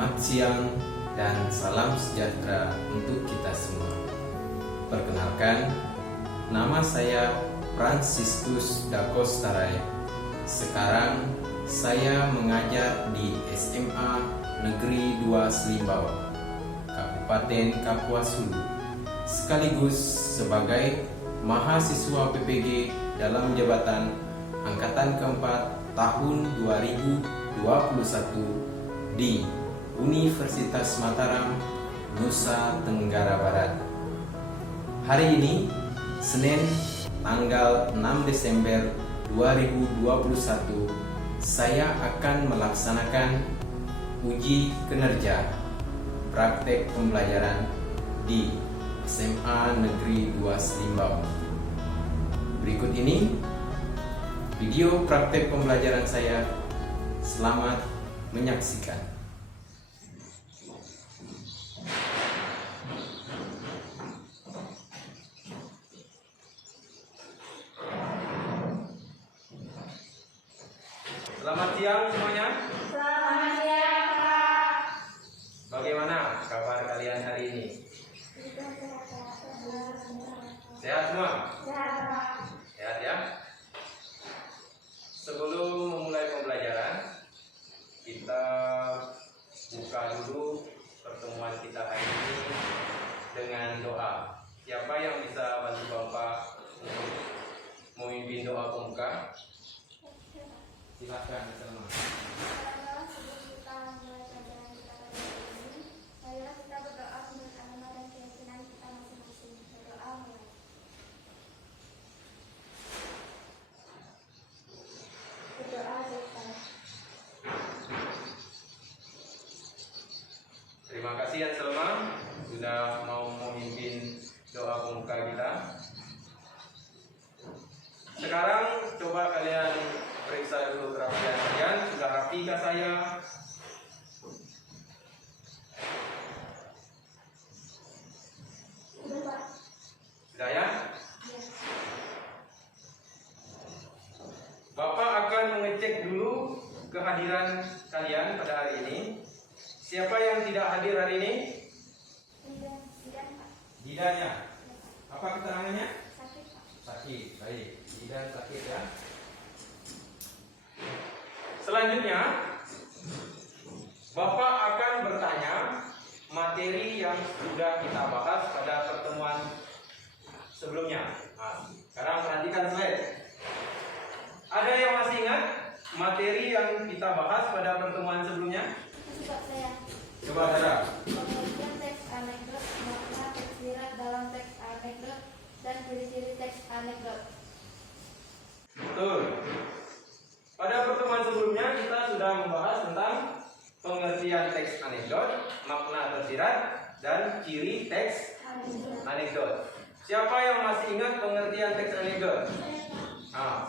Selamat siang dan salam sejahtera untuk kita semua. Perkenalkan, nama saya Franciscus Dakostarai. Sekarang saya mengajar di SMA Negeri 2 Selimbau, Kabupaten Kapuas Hulu, sekaligus sebagai mahasiswa PPG dalam jabatan Angkatan keempat tahun 2021 di Universitas Mataram, Nusa Tenggara Barat. Hari ini, Senin, tanggal 6 Desember 2021, saya akan melaksanakan uji kinerja praktek pembelajaran di SMA Negeri 2 Selimbau. Berikut ini video praktek pembelajaran saya. Selamat menyaksikan. Selamat siang semuanya. Selamat siang, Kak. Bagaimana kabar kalian hari ini? Sehat semua? Sehat ya? Sebelum memulai pembelajaran, kita buka dulu pertemuan kita hari ini dengan doa. Siapa yang bisa bantu Bapak untuk memimpin doa pembuka? Silakan, Salma. Sebelum kita mulai pelajaran kita pada hari ini, marilah kita berdoa menurut agama dan keyakinan kita masing-masing. Berdoa mulai. Berdoa kita. Terima kasih ya Salma sudah mau memimpin doa pembuka kita. Sekarang coba kalian periksa dulu kerapian kalian. Sudah rapikah saya? Sudah, Pak? Sudah ya? Iya. Bapak akan mengecek dulu kehadiran kalian pada hari ini. Siapa yang tidak hadir hari ini? Tidak, Pak. Didanya. Apa keterangannya? Sakit, Pak. Sakit. Baik. Didan sakit ya. Selanjutnya, Bapak akan bertanya materi yang sudah kita bahas pada pertemuan sebelumnya. Nah, sekarang perhatikan slide. Ada yang masih ingat materi yang kita bahas pada pertemuan sebelumnya? Masih, Pak, saya. Coba Dara. Pengertian teks anekdot, makna tersirat dalam teks anekdot, dan ciri-ciri teks anekdot. Betul. Pada pertemuan sebelumnya kita sudah membahas tentang pengertian teks anekdot, makna tersirat, dan ciri teks anekdot. Siapa yang masih ingat pengertian teks anekdot?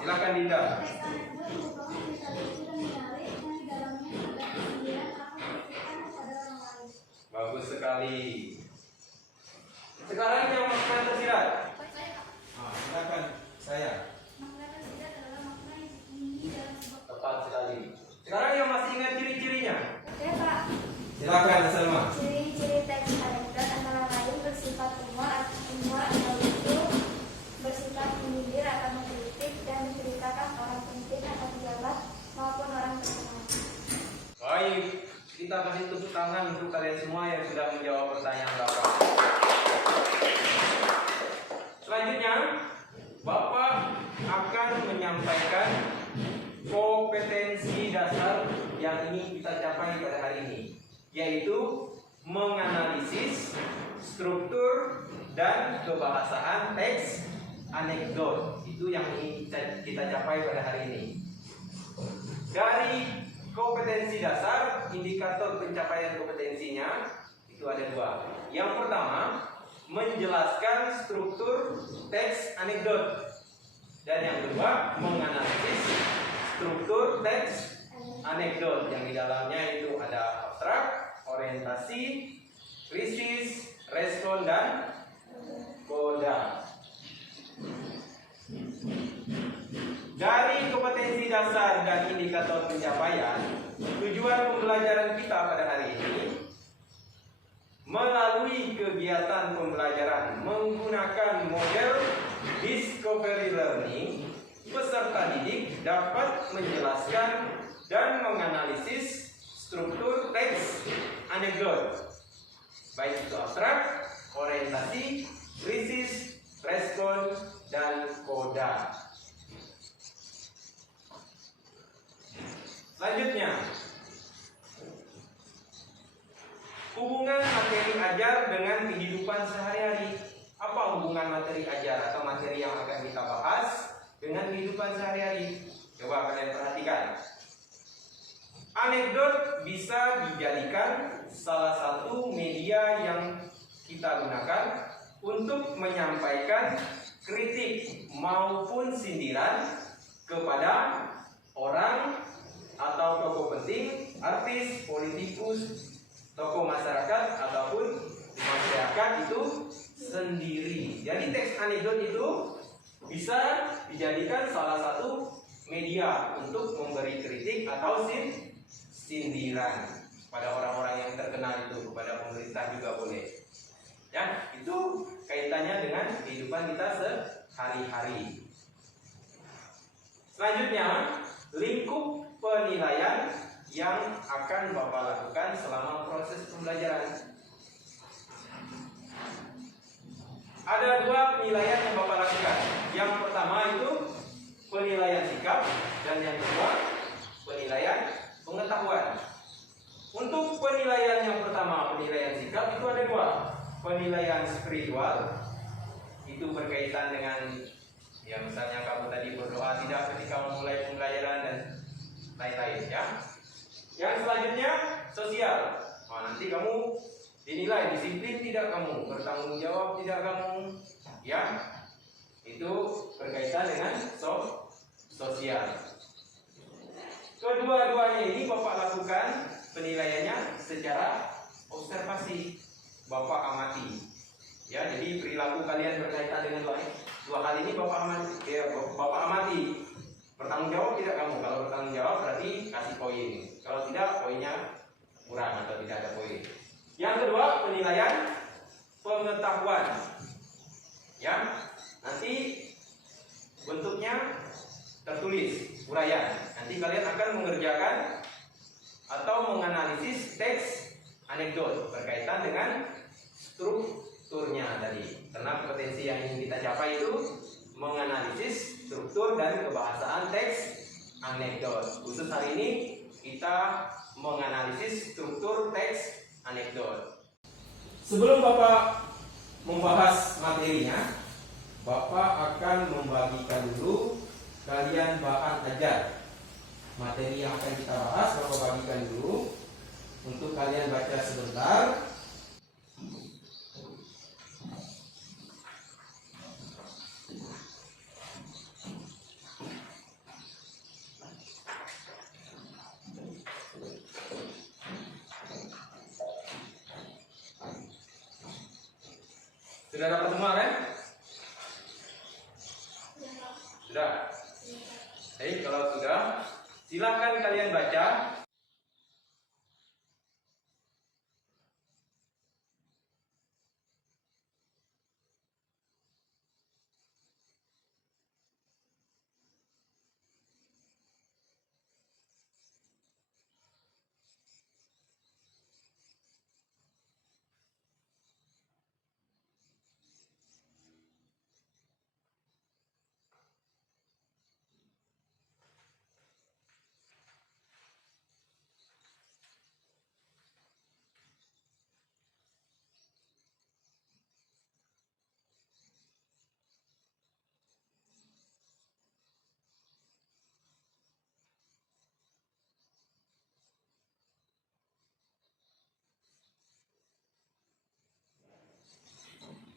Silakan Dinda. Teks anekdot merupakan cerita lucu dan menarik yang di dalamnya ada kesindiran atau kritikan kepada orang lain. Bagus sekali. Sekarang yang makna tersirat. Silakan saya. Makna tersirat adalah makna yang tinggi dalam sebuah. Tepat sekali. Sekarang yang masih ingat ciri-cirinya. Oke, Pak. Silakan Salma. Ciri-ciri teks anekdot antara lain bersifat humor atau lucu, bersifat menyindir atau mengkritik, dan menceritakan orang penting atau pejabat maupun orang terkenal. Baik, kita kasih tepuk tangan untuk kalian semua yang sudah menjawab pertanyaan Bapak. Selanjutnya, Bapak akan menyampaikan kompetensi dasar yang ingin kita capai pada hari ini, yaitu menganalisis struktur dan kebahasaan teks anekdot. Itu yang ingin kita capai pada hari ini. Dari kompetensi dasar, indikator pencapaian kompetensinya itu ada dua. Yang pertama, menjelaskan struktur teks anekdot, dan yang kedua, menganalisis struktur teks anekdot yang di dalamnya itu ada abstrak, orientasi, krisis, respon, dan koda. Dari kompetensi dasar dan indikator pencapaian, tujuan pembelajaran kita pada hari ini melalui kegiatan pembelajaran menggunakan model discovery learning, peserta didik dapat menjelaskan dan menganalisis struktur teks anekdot, baik itu abstrak, orientasi, krisis, respon, dan koda. Selanjutnya, hubungan materi ajar dengan kehidupan sehari-hari. Apa hubungan materi ajar atau materi yang akan kita bahas dengan kehidupan sehari-hari? Coba kalian perhatikan. Anekdot bisa dijadikan salah satu media yang kita gunakan untuk menyampaikan kritik maupun sindiran kepada orang atau tokoh penting, artis, politikus, tokoh masyarakat ataupun masyarakat itu sendiri. Jadi teks anekdot itu bisa dijadikan salah satu media untuk memberi kritik atau sindiran pada orang-orang yang terkenal itu, kepada pemerintah juga boleh. Ya, itu kaitannya dengan kehidupan kita sehari-hari. Selanjutnya, lingkup penilaian yang akan Bapak lakukan selama proses pembelajaran. Ada dua penilaian yang Bapak lakukan. Yang pertama itu penilaian sikap, dan yang kedua penilaian pengetahuan. Untuk penilaian yang pertama, penilaian sikap, itu ada dua. Penilaian spiritual, itu berkaitan dengan ya misalnya kamu tadi berdoa tidak ketika memulai pembelajaran dan lain-lain ya. Yang selanjutnya sosial. Nanti kamu dinilai disiplin tidak kamu, bertanggung jawab tidak kamu, ya. Itu berkaitan dengan sosial. Kedua-duanya ini Bapak lakukan penilaiannya secara observasi. Bapak amati. Ya, jadi perilaku kalian berkaitan dengan dua hal ini Bapak amati. Ya, Bapak amati. Bertanggung jawab tidak kamu? Kalau bertanggung jawab berarti kasih poin. Kalau tidak, poinnya kurang atau tidak ada poin. Yang kedua, penilaian pengetahuan. Ya, nanti bentuknya tertulis uraian. Nanti kalian akan mengerjakan atau menganalisis teks anekdot berkaitan dengan strukturnya tadi. Karena potensi yang ingin kita capai itu menganalisis struktur dan kebahasaan teks anekdot. Khusus hari ini kita menganalisis struktur teks anekdot. Sebelum Bapak membahas materinya, Bapak akan membagikan dulu kalian bahan ajar. Materi yang akan kita bahas Bapak bagikan dulu untuk kalian baca sebentar. Sudah dapat semua kan? Sudah. Baik, kalau sudah, silakan kalian baca.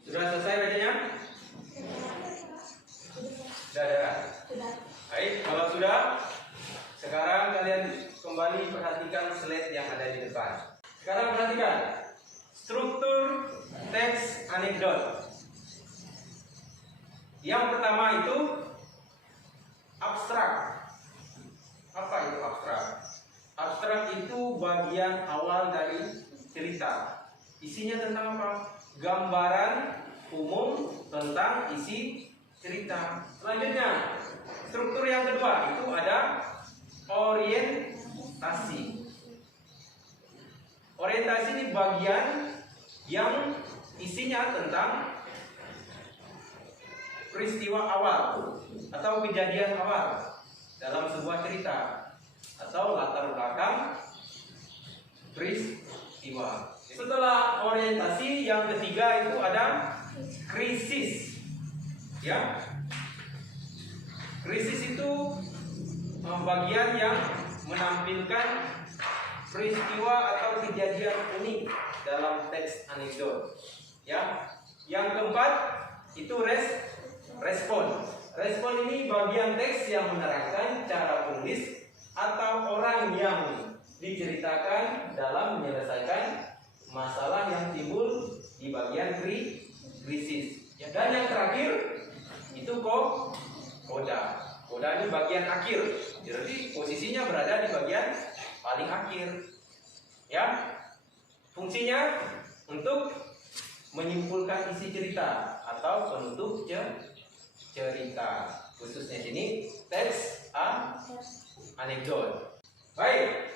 Sudah selesai bacanya? Sudah. Baik, kalau sudah, sekarang kalian kembali perhatikan slide yang ada di depan. Sekarang perhatikan struktur teks anekdot. Yang pertama itu abstrak. Apa itu abstrak? Abstrak itu bagian awal dari cerita Isinya tentang apa? Gambaran umum tentang isi cerita. Selanjutnya, struktur yang kedua itu ada orientasi. Orientasi ini bagian yang isinya tentang peristiwa awal atau kejadian awal dalam sebuah cerita atau latar belakang peristiwa. Setelah orientasi, yang ketiga itu ada krisis. Ya, krisis itu bagian yang menampilkan peristiwa atau kejadian unik dalam teks anekdot. Ya, yang keempat itu respon. Respon ini bagian teks yang menerangkan cara penulis atau orang yang diceritakan dalam menyelesaikan masalah yang timbul di bagian krisis. Dan yang terakhir itu koda. Koda ini bagian akhir. Jadi posisinya berada di bagian paling akhir. Ya. Fungsinya untuk menyimpulkan isi cerita atau penutup cerita. Khususnya sini teks anekdot. Baik.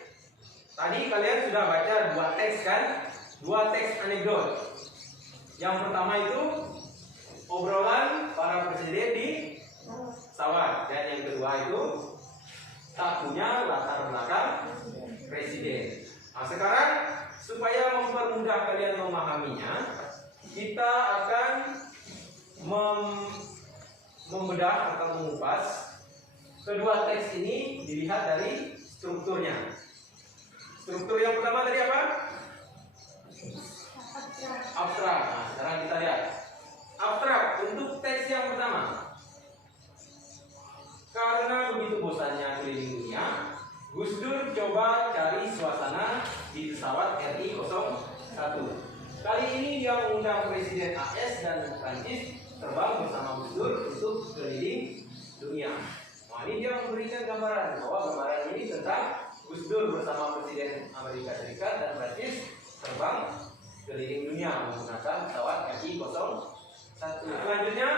Tadi kalian sudah baca dua teks kan? Dua teks anekdot. Yang pertama itu obrolan para presiden di sawah, dan yang kedua itu tak punya latar belakang presiden. Nah, sekarang supaya mempermudah kalian memahaminya, kita akan membedah atau mengupas kedua teks ini dilihat dari strukturnya. Struktur yang pertama tadi apa? Abstrak. Nah, sekarang kita lihat abstrak untuk teks yang pertama. Karena begitu bosannya keliling dunia, Gus Dur coba cari suasana di pesawat RI-01. Kali ini dia mengundang Presiden AS dan Prancis terbang bersama Gus Dur untuk keliling dunia. Nah, ini dia memberikan gambaran bahwa gambaran ini tentang Gus Dur bersama Presiden Amerika Serikat dan Prancis terbang keliling dunia menggunakan pesawat RI-01. Selanjutnya,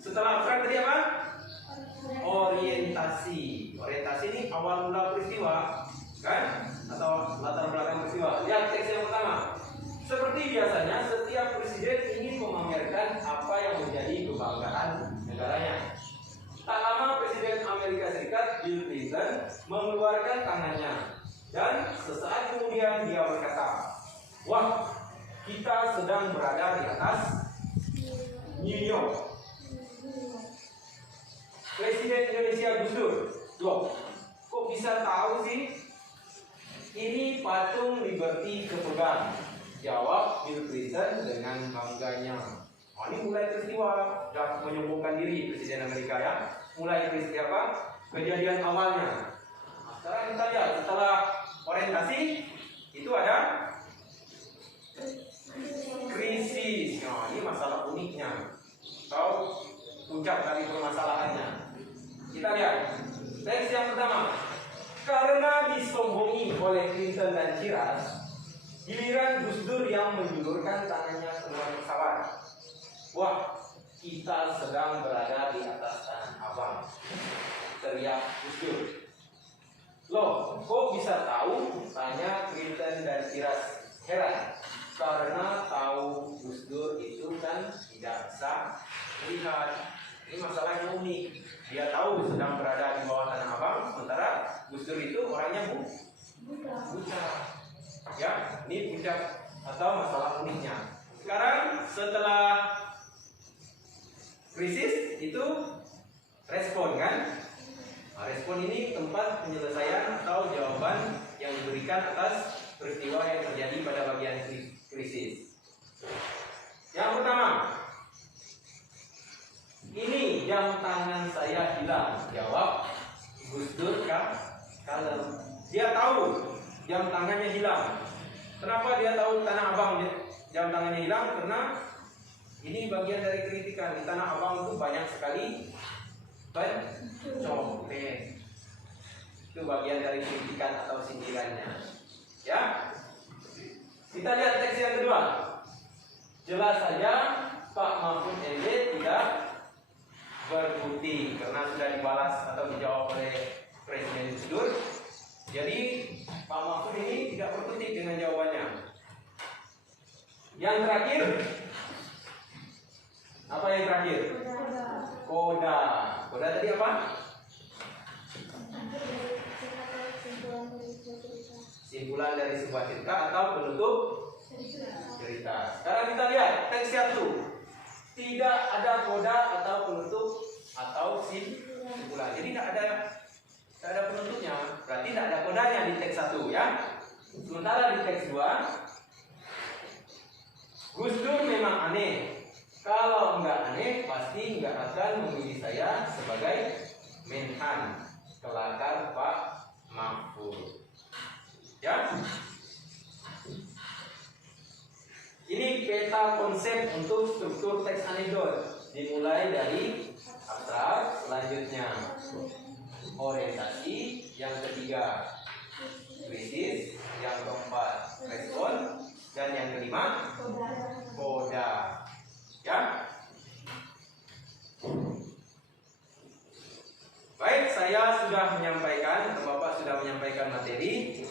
setelah abstrak tadi apa? Orientasi. Orientasi ini awal mula peristiwa, kan? Atau latar belakang peristiwa. Lihat teks yang pertama. Seperti biasanya, setiap presiden ingin memamerkan apa yang menjadi kebanggaan negaranya. Tak lama Presiden Amerika Serikat Bill Clinton mengeluarkan tangannya, dan sesaat kemudian dia berkata, "Wah, kita sedang berada di atas New York." Presiden Indonesia Gus Dur, loh, kok bisa tahu sih? Ini patung Liberty kepegang, jawab Bill Clinton dengan bangganya. Oh, ini mulai peristiwa, sudah menyombongkan diri Presiden Amerika ya. Mulai peristiwa apa? Kejadian awalnya. Nah, sekarang kita lihat setelah orientasi itu ada krisis. Nah, ini masalah uniknya atau puncak dari permasalahannya. Kita lihat teks yang pertama. Karena disombongi oleh Clinton dan Chirac, giliran Gus Dur yang menjulurkan tangannya keluar pesawat. Wah, kita sedang berada di atas tanah abang, teriak Gus Dur. Loh, kok bisa tahu? Tanya Clinton dan Chirac heran, karena tahu Gus Dur itu kan tidak bisa melihat. Ini masalahnya unik. Dia tahu sedang berada di bawah tanah abang, sementara Gus Dur itu orangnya buta. Ya, ini puncak atau masalah uniknya. Sekarang setelah krisis itu respon kan? Nah, respon ini tempat penyelesaian atau jawaban yang diberikan atas peristiwa yang terjadi pada bagian krisis. Yang pertama, ini jam tangan saya hilang, jawab Gus Dur kalem. Dia tahu jam tangannya hilang. Kenapa dia tahu Tanah Abang jam tangannya hilang? Karena ini bagian dari kritikan. Di Tanah Abang itu banyak sekali pencopet. Itu bagian dari kritikan atau sindirannya. Ya. Kita lihat teks yang kedua. Jelas saja Pak Mahfud MD tidak berbukti karena sudah dibalas atau dijawab oleh Presiden Gus Dur. Jadi Pak Mahfud ini tidak berkutik dengan jawabannya. Yang terakhir, apa yang terakhir? Koda. Koda tadi apa? Simpulan dari sebuah cerita atau penutup cerita. Sekarang kita lihat teks 1. Tidak ada koda atau penutup atau simpulan. Jadi tidak ada penutupnya. Berarti tidak ada kodanya di teks 1 ya. Sementara di teks 2, Gus Dur memang aneh. Kalau enggak aneh, pasti enggak akan memilih saya sebagai Menhan. Kelakar Pak Mahfud. Ya. Ini peta konsep untuk struktur teks anekdot. Dimulai dari abstrak, selanjutnya orientasi, yang ketiga krisis, yang keempat respon, dan yang kelima koda. Ya. Baik, saya sudah menyampaikan atau Bapak sudah menyampaikan materi.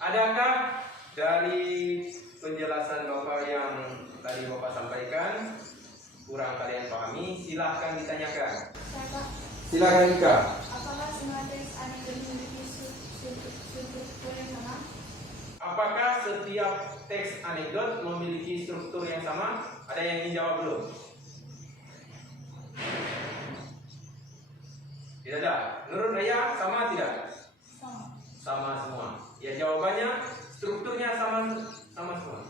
Adakah dari penjelasan Bapak yang tadi Bapak sampaikan kurang kalian pahami? Silahkan ditanyakan. Silakan Ika. Apakah semua teks anekdot memiliki struktur yang sama? Apakah setiap teks anekdot memiliki struktur yang sama? Ada yang ingin jawab belum? Tidak ada. Menurut Ayah sama tidak? Sama semua. Ya, jawabannya strukturnya sama semua.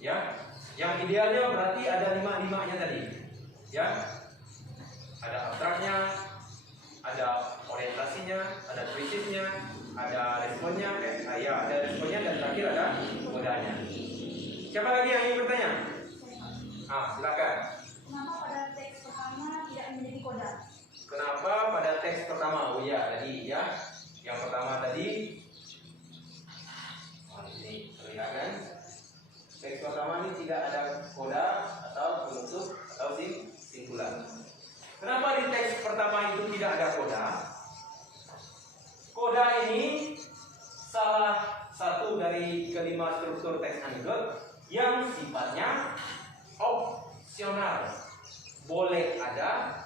Ya. Yang idealnya berarti ada 5-5-nya tadi. Ya. Ada abstraknya, ada orientasinya, ada krisisnya, ada responnya, ada responnya, dan terakhir ada kodanya. Siapa lagi yang ingin bertanya? Silakan. Kenapa pada teks pertama tidak menjadi koda? Kenapa pada teks pertama? Oh ya, tadi ya. Yang pertama tadi. Ini terlihat kan? Teks pertama ini tidak ada koda atau penutup atau simpulan. Kenapa di teks pertama itu tidak ada koda? Koda ini salah satu dari kelima struktur teks anekdot yang sifatnya opsional. Boleh ada,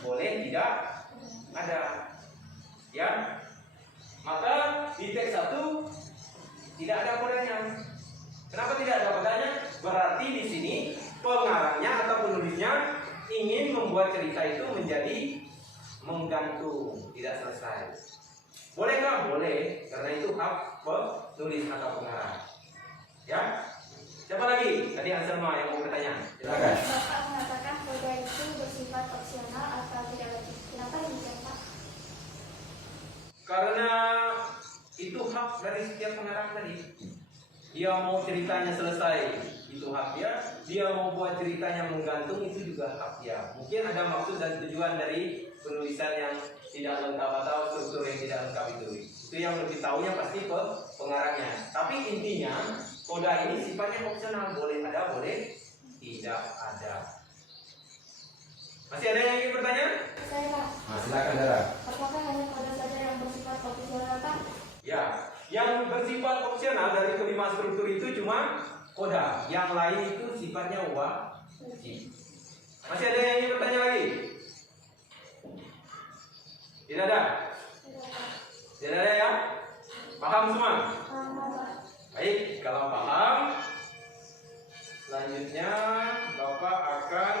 boleh tidak ada. Ya. Maka di teks 1 tidak ada kodanya. Kenapa tidak ada kodanya? Berarti di sini pengarangnya atau penulisnya ingin membuat cerita itu menjadi menggantung, tidak selesai. Boleh nggak? Boleh, karena itu hak penulis atau pengarang. Ya. Siapa lagi? Tadi Anselma yang mau bertanya. Silakan. Bapak mengatakan koda itu bersifat opsional atau tidak wajib. Kenapa demikian, Pak? Karena itu hak dari setiap pengarang tadi. Dia mau ceritanya selesai, itu hak dia. Dia mau buat ceritanya menggantung, itu juga hak dia. Mungkin ada maksud dan tujuan dari penulisan yang tidak lengkap atau struktur yang tidak lengkap itu. Itu yang lebih tahunya pasti pengarangnya. Tapi intinya koda ini sifatnya opsional, boleh ada, boleh tidak ada. Masih ada yang ingin bertanya? Saya, Pak. Silakan Dara. Apakah hanya koda saja yang bersifat opsional, Pak? Ya, yang bersifat opsional dari kelima struktur itu cuma koda. Yang lain itu sifatnya wajib. Masih ada yang ingin bertanya lagi? Tidak ada? Tidak ada ya? Paham semua? Baik, kalau paham, selanjutnya Bapak akan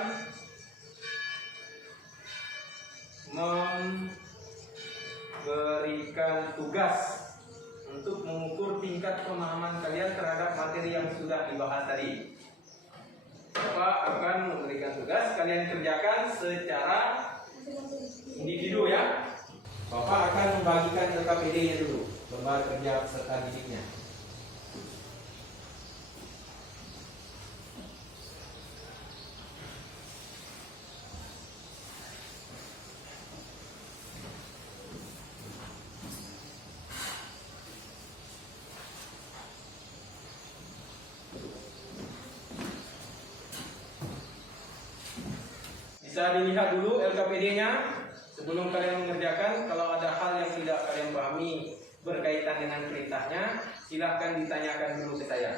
memberikan tugas untuk mengukur tingkat pemahaman kalian terhadap materi yang sudah dibahas tadi. Bapak akan memberikan tugas, kalian kerjakan secara individu ya. Bapak akan membagikan LKPD-nya dulu, lembar kerja peserta didiknya. Bisa dilihat dulu LKPD-nya sebelum kalian mengerjakan. Kalau ada hal yang tidak kalian pahami berkaitan dengan perintahnya, silahkan ditanyakan dulu ke saya.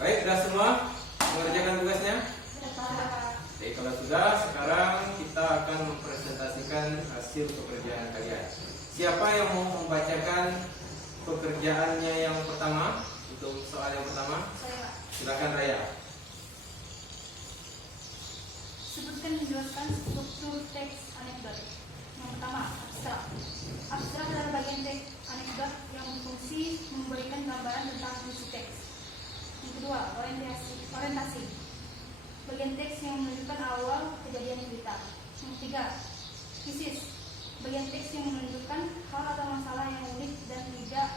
Baik, sudah semua mengerjakan tugasnya? Oke, kalau sudah, sekarang kita akan mempresentasikan hasil pekerjaan kalian. Siapa yang mau membacakan pekerjaannya yang pertama? Untuk soal yang pertama, silakan Raya. Sebutkan dan jelaskan struktur teks anekdot. Yang pertama, abstrak. Abstrak adalah bagian teks anekdot yang berfungsi memberikan gambaran tentang isi teks. Yang kedua, orientasi. Bagian teks yang menunjukkan awal kejadian cerita. Yang ketiga, tesis. Bagian teks yang menunjukkan hal atau masalah yang unik dan tidak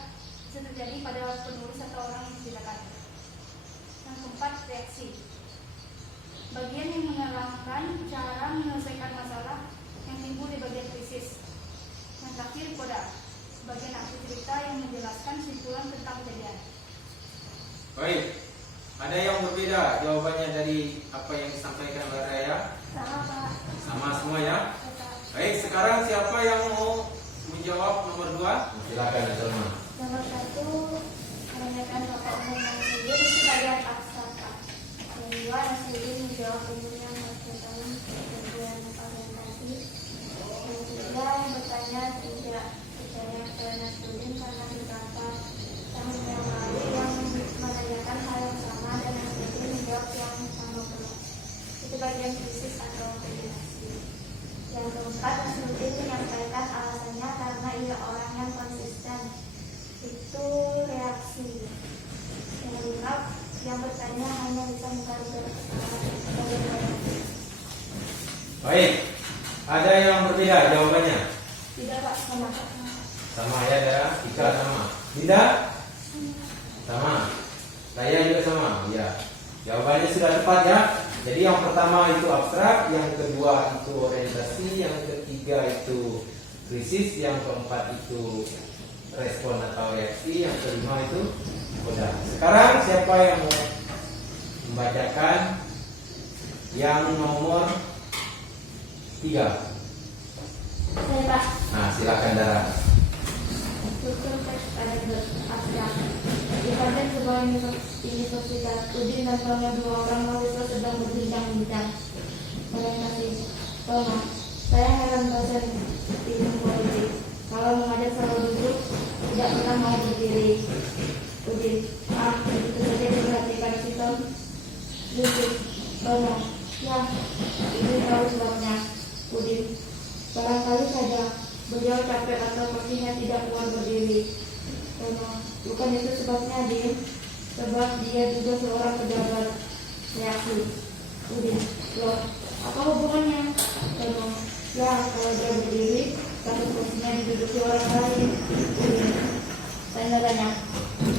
bisa terjadi pada penulis atau orang yang diceritakan. Yang keempat, reaksi. Bagian yang menerangkan cara menyelesaikan masalah yang timbul di bagian tesis. Yang terakhir, koda. Bagian akhir cerita yang menjelaskan kesimpulan tentang kejadian. Baik, ada yang berbeda jawabannya dari apa yang disampaikan oleh Raya? Sama, Pak. Sama semua ya? Baik, sekarang siapa yang mau menjawab nomor 2? Silakan semua. Nomor 1, menanyakan tokoh umum Nasruddin itu bagian abstrak. Yang 2, Nasruddin menjawab umumnya tentang kemudian orientasi. Yang 3, yang bertanya tidak percaya ke Nasruddin karena beberapa tahun yang lalu yang menanyakan hal yang sama dan Nasruddin menjawab yang sama pula. Baik, ada yang berbeda jawabannya? Tidak Pak, sama. Sama ya, ada Ika sama. Tidak? Sama. Saya juga sama. Ya. Jawabannya sudah tepat ya. Jadi yang pertama itu abstrak, yang kedua itu orientasi, yang ketiga itu krisis, yang keempat itu respon atau reaksi, yang kelima itu koda. Sekarang siapa yang mau membacakan yang nomor 3? Saya Pak. Nah, silakan Dara. Struktur teks anekdot abstrak. Di kampus sebuah universitas, Udin dan Tono, dua orang mahasiswa sedang berbincang-bincang. Orientasi. Tono, saya heran dosen ilmu politik. Kalau mengajar selalu duduk, tidak pernah mau berdiri. Udin, begitu saja diperhatikan si Tom. Duduk. Tono, ya, ini tahu sebabnya. Udin, barangkali saja beliau capek atau kakinya tidak kuat berdiri. Tono, bukan itu sebabnya, Din. Sebab dia juga seorang pejabat. Reaksi. Udin, loh, apa hubungannya? Tono, ya kalau dia berdiri, takut kursinya diduduki orang lain. Udin, tanya.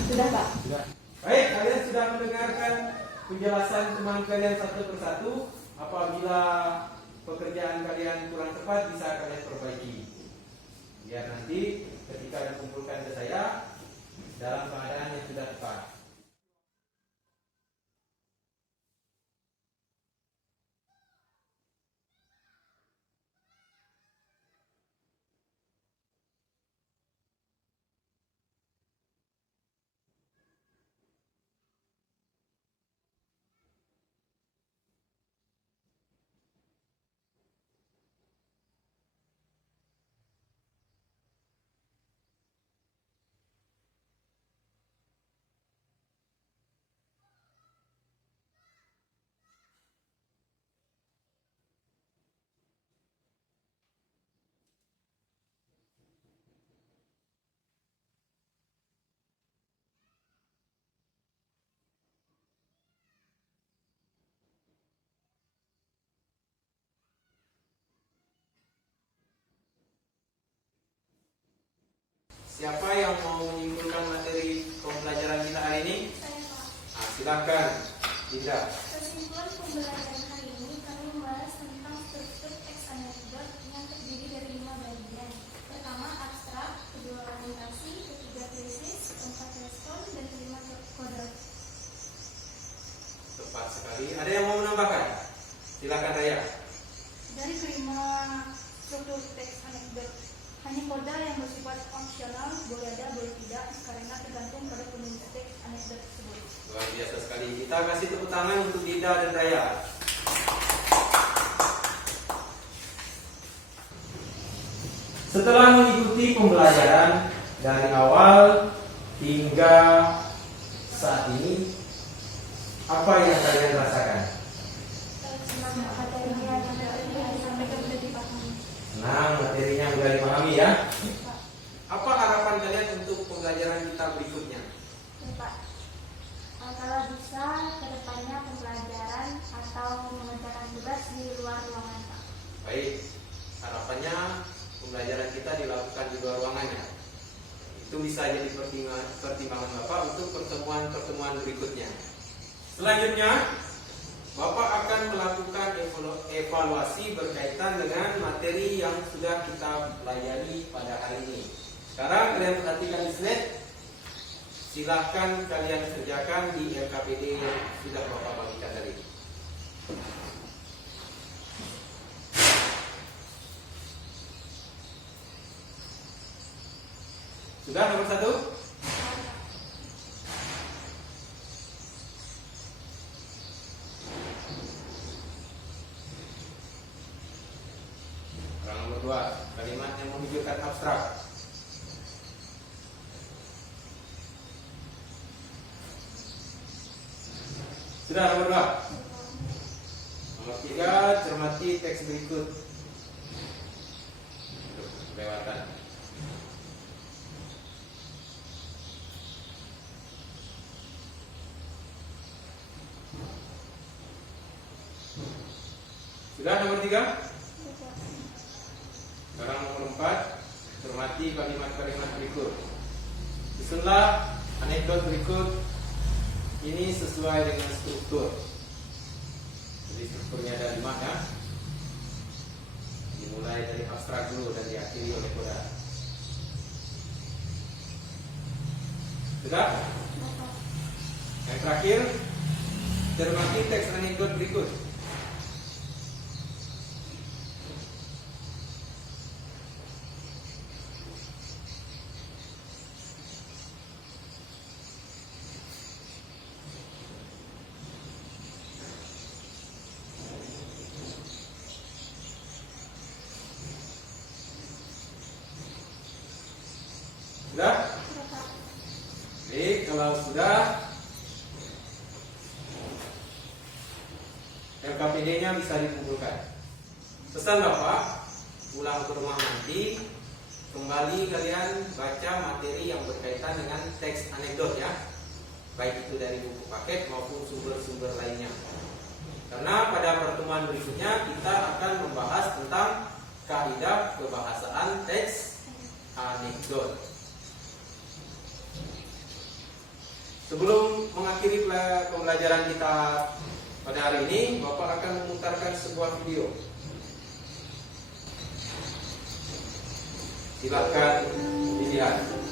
Sudah Pak? Sudah. Baik, kalian sudah mendengarkan penjelasan teman kalian satu persatu. Apabila pekerjaan kalian kurang tepat, bisa kalian perbaiki. Biar nanti ketika dikumpulkan ke saya dalam keadaan yang sudah tepat. Siapa yang mau menyimpulkan materi pembelajaran kita hari ini? Saya Pak. Nah, silakan. Dinda. Kesimpulan pembelajaran hari ini kami membahas tentang struktur teks anekdot yang terdiri dari 5 bagian. Pertama, abstrak, kedua orientasi, ketiga krisis, keempat respon, dan kelima kode. Tepat sekali. Ada yang mau menambahkan? Silakan Raya. Dari kelima struktur teks anekdot, hanya kode yang bersifat fungsional, boleh ada, boleh tidak, karena tergantung pada penulis teks anekdot tersebut. Luar biasa sekali. Kita kasih tepuk tangan untuk Dinda dan Raya. Setelah mengikuti pembelajaran dari awal hingga saat ini, apa yang kalian rasakan? Senang materinya yang disampaikan sudah dipahami. Senang, materinya mudah dipahami ya. Apa harapan kalian untuk pembelajaran kita berikutnya? Pak, kalau bisa kedepannya pembelajaran atau mengerjakan tugas di luar ruangan Pak. Baik, harapannya pembelajaran kita dilakukan di luar ruangannya. Itu bisa jadi pertimbangan Bapak untuk pertemuan-pertemuan berikutnya. Selanjutnya, Bapak akan melakukan evaluasi berkaitan dengan materi yang sudah kita pelajari pada hari ini. Sekarang kalian perhatikan di slide. Silahkan kalian kerjakan di LKPD yang sudah Bapak bagikan tadi. Sudah nomor 1? Nomor 2, kalimat yang menunjukkan abstrak. Sudah nomor 2. Nomor 3, cermati teks berikut. Kelewatan. Sudah nomor 3? nanti kalimat-kalimat berikut. Susunlah anekdot berikut ini sesuai dengan struktur. Jadi strukturnya ada 5 ya. Dimulai dari abstrak dulu dan diakhiri oleh koda. Sudah? Yang terakhir, cermati teks anekdot berikut. Sudah? Baik, kalau sudah, LKPD-nya bisa dikumpulkan. Pesan Bapak, pulang ke rumah nanti, kembali kalian baca materi yang berkaitan dengan teks anekdot ya, baik itu dari buku paket maupun sumber-sumber lainnya. Karena pada pertemuan berikutnya kita akan membahas tentang kaidah kebahasaan teks anekdot. Sebelum mengakhiri pembelajaran kita pada hari ini, Bapak akan memutarkan sebuah video. Silakan dilihat.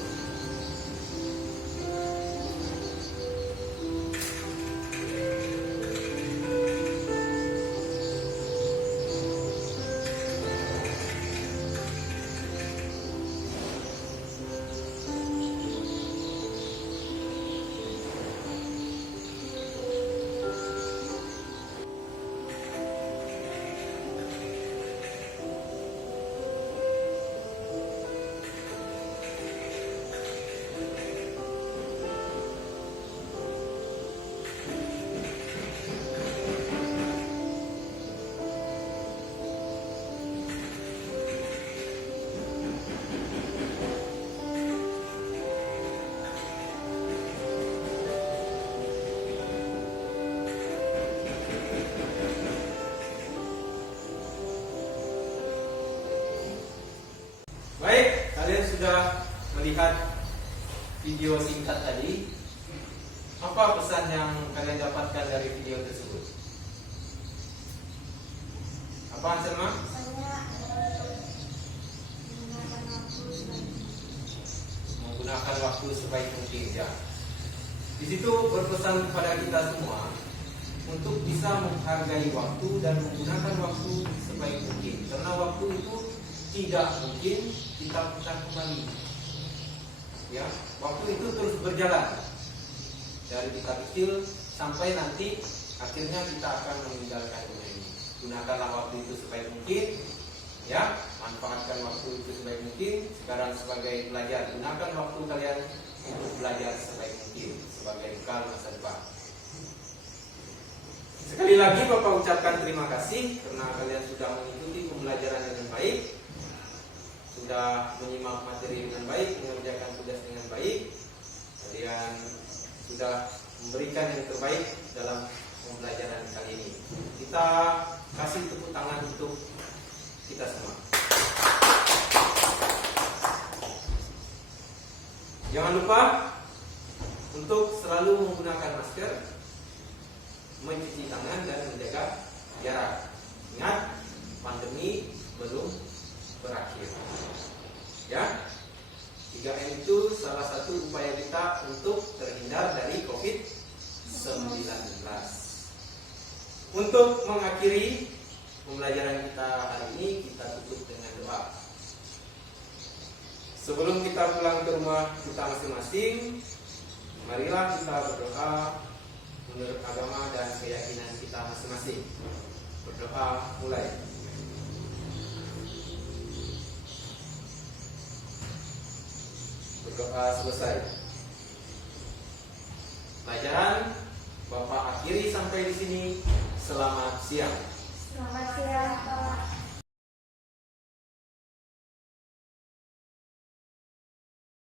Baik, kalian sudah melihat video singkat tadi. Apa pesan yang kalian dapatkan dari video tersebut? Apa Selma? Menggunakan waktu sebaik mungkin ya. Di situ berpesan kepada kita semua untuk bisa menghargai waktu dan menggunakan waktu sebaik mungkin. Karena waktu itu tidak mungkin kita putar kembali. Ya, waktu itu terus berjalan dari kita kecil sampai nanti akhirnya kita akan meninggalkan dunia ini. Gunakanlah waktu itu sebaik mungkin, ya, manfaatkan waktu itu sebaik mungkin. Sekarang sebagai pelajar, gunakan waktu kalian untuk belajar sebaik mungkin sebagai bekal masa depan. Sekali lagi Bapak ucapkan terima kasih karena kalian sudah mengikuti pembelajaran dengan baik, sudah menyimak materi dengan baik, mengerjakan tugas dengan baik. Kalian sudah memberikan yang terbaik dalam pembelajaran kali ini. Kita kasih tepuk tangan untuk kita semua. Jangan lupa untuk selalu menggunakan masker, mencuci tangan dan menjaga jarak. Ingat, pandemi belum berakhir. Ya, 3M itu salah satu upaya kita untuk terhindar dari COVID-19. Untuk mengakhiri pembelajaran kita hari ini, kita tutup dengan doa. Sebelum kita pulang ke rumah kita masing-masing, marilah kita berdoa menurut agama dan keyakinan kita masing-masing. Berdoa mulai. Berdoa selesai. Pelajaran Bapak akhiri sampai di sini. Selamat siang. Selamat siang, Pak.